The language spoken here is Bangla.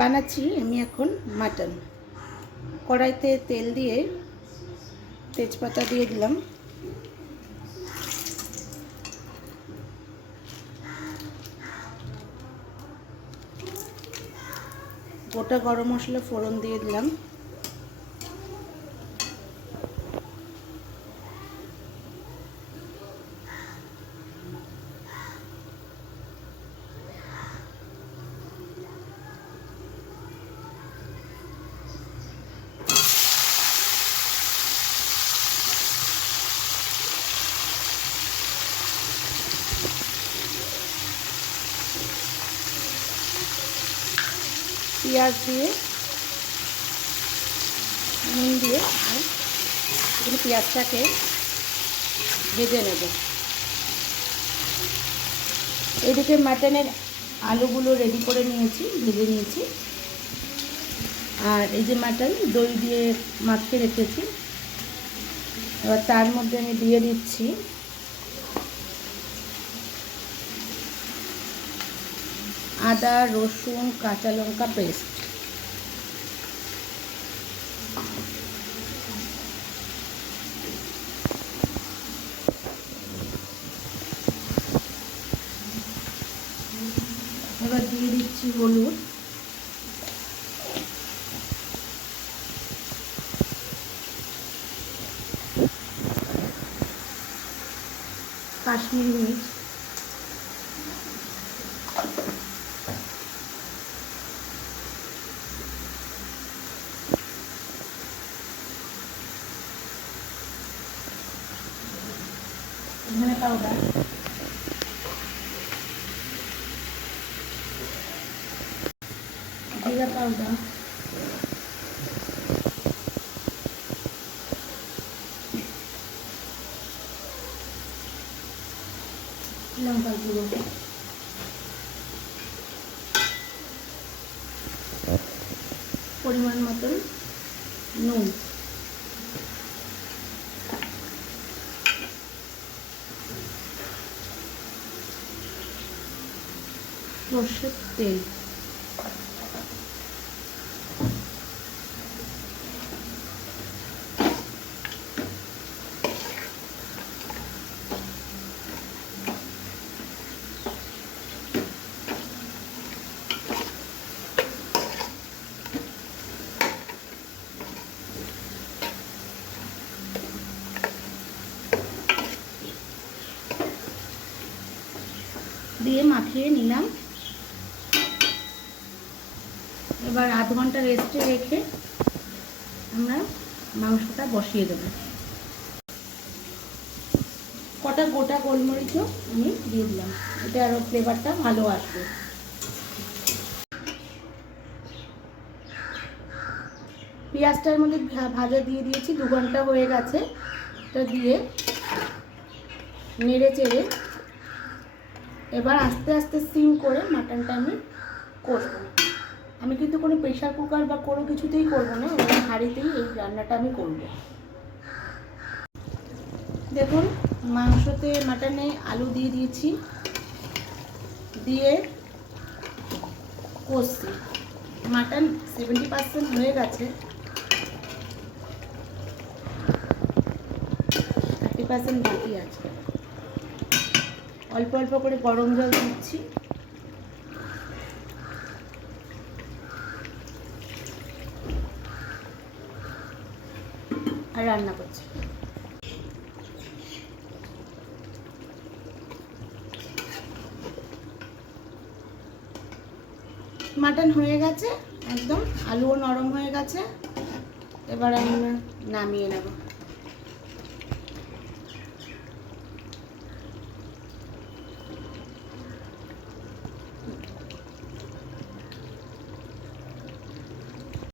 বানাচ্ছি আমি এখন মাটন। কড়াইতে তেল দিয়ে তেজপাতা দিয়ে দিলাম, গোটা গরম মশলা ফোড়ন দিয়ে দিলাম, পেঁয়াজ দিয়ে নুন দিয়ে এখানে পেঁয়াজটাকে ভেজে নেব। এদিকে মাটনের আলুগুলো রেডি করে নিয়েছি, ভেজে নিয়েছি। আর এই যে মাটন দই দিয়ে মাখিয়ে রেখেছি, এবার তার মধ্যে আমি দিয়ে দিচ্ছি আদা রসুন কাঁচা লঙ্কা পেস্ট। এবার দিয়ে দিচ্ছি হলুদ, কাশ্মীরি মির্চ, ধনে পাউডার, জিরা পাউডার, লঙ্কা গুঁড়ো, পরিমাণ মতন নুন, সর্ষের তেল, দিয়ে মাখিয়ে নিলাম। এবার আধ ঘন্টা রেস্টে রেখে আমরা মাংসটা বসিয়ে দেব। কটা গোটা গোলমরিচও আমি দিয়ে দিলাম, এতে আরও ফ্লেভারটা ভালো আসবে। পেঁয়াজটার মধ্যে ভাজা দিয়ে দিয়েছি, 2 ঘন্টা হয়ে গেছে। এটা দিয়ে নেড়ে চেড়ে এবার আস্তে আস্তে সিম করে মাটনটা আমি করব। আমি কিন্তু কোনো প্রেশার কুকার বা কোনো কিছুতেই করবো না, ওই হাঁড়িতেই এই রান্নাটা আমি করব। দেখুন মাংসতে মাটনে আলু দিয়ে দিয়েছি, দিয়ে কষছি। মাটন 70% হয়ে গেছে, 30% বাকি আছে। অল্প অল্প করে গরম জল দিচ্ছি, আর রান্না করছি। মাটন হয়ে গেছে একদম, আলুও নরম হয়ে গেছে। এবার আমি নামিয়ে নেব।